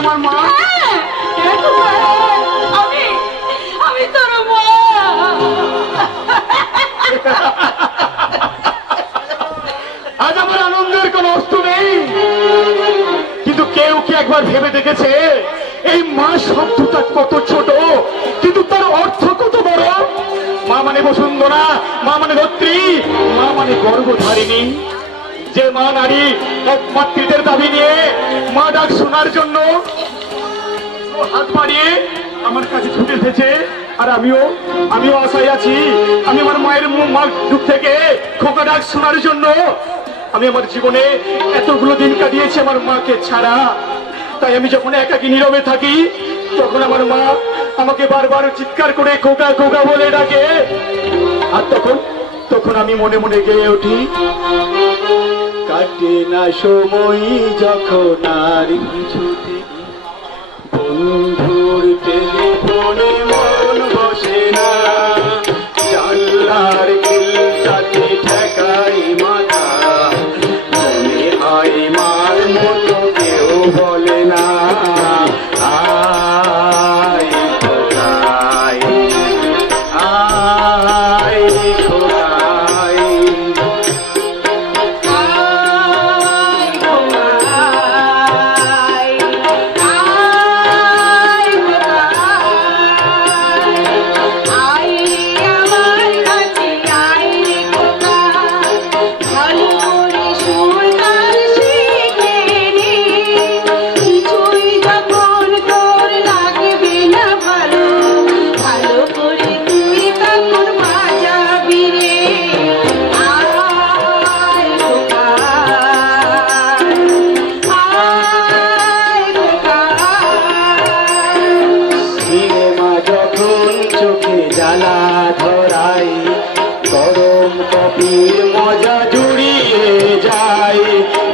আমার মা? আমি তোর মা। আজ আমার আনন্দের কোন অস্ত নেই, কিন্তু কেউ কি একবার ভেবে দেখেছে এই মা শব্দটা কত ছোট কিন্তু তার অর্থ কত বড়? মা মানে বসুন্ধরা, মা মানে ধত্রী, মা মানে গর্ভধারিণী। যে মা নারী এক মাতৃত্বের দাবি নিয়ে মা ডাক শোনার জন্য হাত বাড়িয়ে আমার কাছে ছুটে এসেছে, আর আমিও আশায় আছি। আমি আমার মায়ের মুখ থেকে খোকা ডাক শোনার জন্য। আমি আমার জীবনে এতগুলো দিন কাটিয়েছি আমার মাকে ছাড়া, তাই আমি যখন একাকী নীরবে থাকি তখন আমার মা আমাকে বারবার চিৎকার করে খোকা খোকা বলে ডাকে। আর তখন আমি মনে মনে গেয়ে উঠি, কাটে না সময় যখন আর কিছুতে বন্ধুর টেলিফোনে মন বসে না, জানলার খিলটাতে ঠেকাই মাথা, মনে হয় মার মতো কেউ বলে না। আয় খোকাই, আয় খোকাই,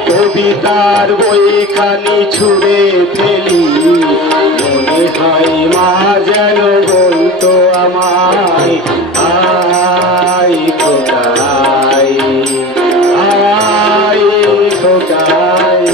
কবিতার বইখানি ছুঁড়ে ফেলি, মনে হয় মা যেন বলতো আমায়, আয় খোকাই, আয় খোকাই।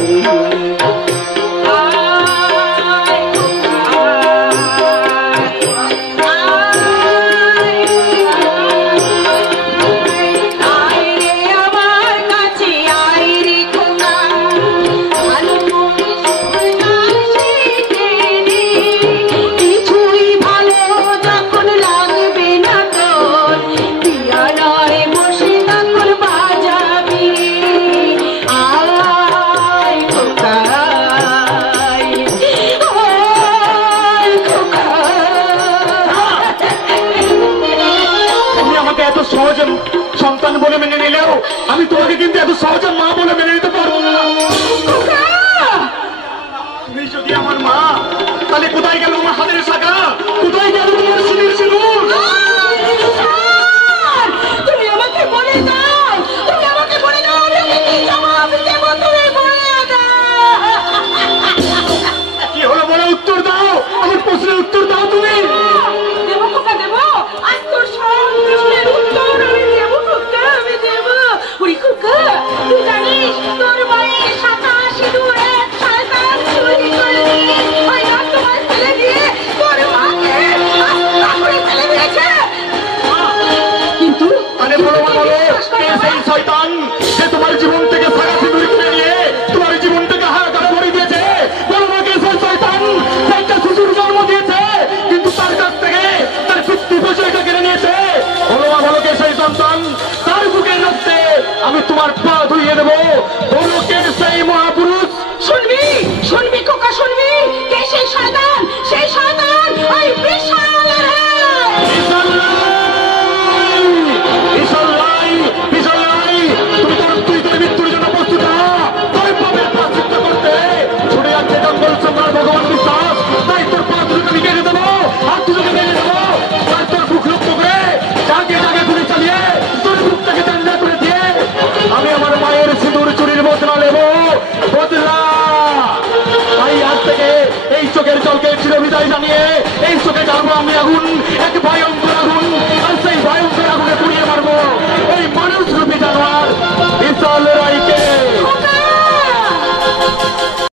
সন্তান বলে মেনে নিলেও আমি তোমাকে কিন্তু এত সহজে মা বলে মেনে নিতে পারবো না। তুমি যদি আমার মা, তাহলে কোথায় গেল আমার হাতের শাখা, কোথায় গেল তোমার সিঁদুর সিঁদুর? তুমি আমাকে বলে দাও, তুমি আমাকে বলে দাও, আমি কি জবাব দেব? তুমি বলে দাও। কি হলো বলে উত্তর দাও, আমার প্রশ্নের উত্তর দাও। তুমি দেবো খোকা, দেবো। আজ তোর সব প্রশ্নের উত্তর আমি দেবো খোকা, আমি দেবো। ওরে খোকা, তুই জানিস তোর মায়ের শাখা সিঁদুর এক শয়তান চুরি করে নিয়ে ওই রক্তমাল ফেলে দিয়ে তোর মাকে আস্তা করে ফেলে দিয়েছে। কিন্তু আরে বলো মা, বলো কে সেই শয়তান যে তোমার জীবন থেকে সারা সিঁদুর কিনে নিয়ে তোমার জীবন থেকে হাহাকার করে দিয়েছে? বলো মা, কে সেই শয়তান যে একটা শিশুর জন্ম দিয়েছে কিন্তু তার কাছ থেকে তার পিতৃ পরিচয়টা কেড়ে নিয়েছে? বলো মা, বলো কে সেই সন্তান তার বুকের রক্তে আমি তোমার পা ধুইয়ে দেবো? বলো কে সেই মহাপুরুষ? শুনবি, শুনবি খোকা, শুনবি কে সেই শয়তান? সেই শয়তান ওই বিশাল তুই তোর মৃত্যুর জন্য প্রস্তুত হ। তোর পাপের প্রায়শ্চিত্ত করতে ছুটে যাচ্ছে জঙ্গল সম্রাট ভগবান বিশ্বাস। তাই তোর পা দুটোকে আমি কেটে দেবো, হাত দুটোকে কেটে দেবো। তাই তোর বুক রক্ত করে জাগে জাগে গুলি চালিয়ে তোর বুকটাকে চাঙ্গা করে দিয়ে আমি আমার মায়ের সিঁদুর চুরির বদলা নেব, বদলা। তাই আজ থেকে এই চোখের জলকে চিরবিদায় জানিয়ে এই চোখে জ্বালবো আমি আগুন, এক ভয়ঙ্কর